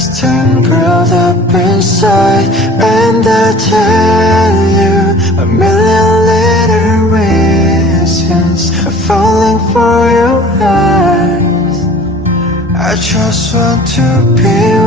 just turn grilled up inside. And I tell you a million little reasons I'm falling for your eyes. I just want to be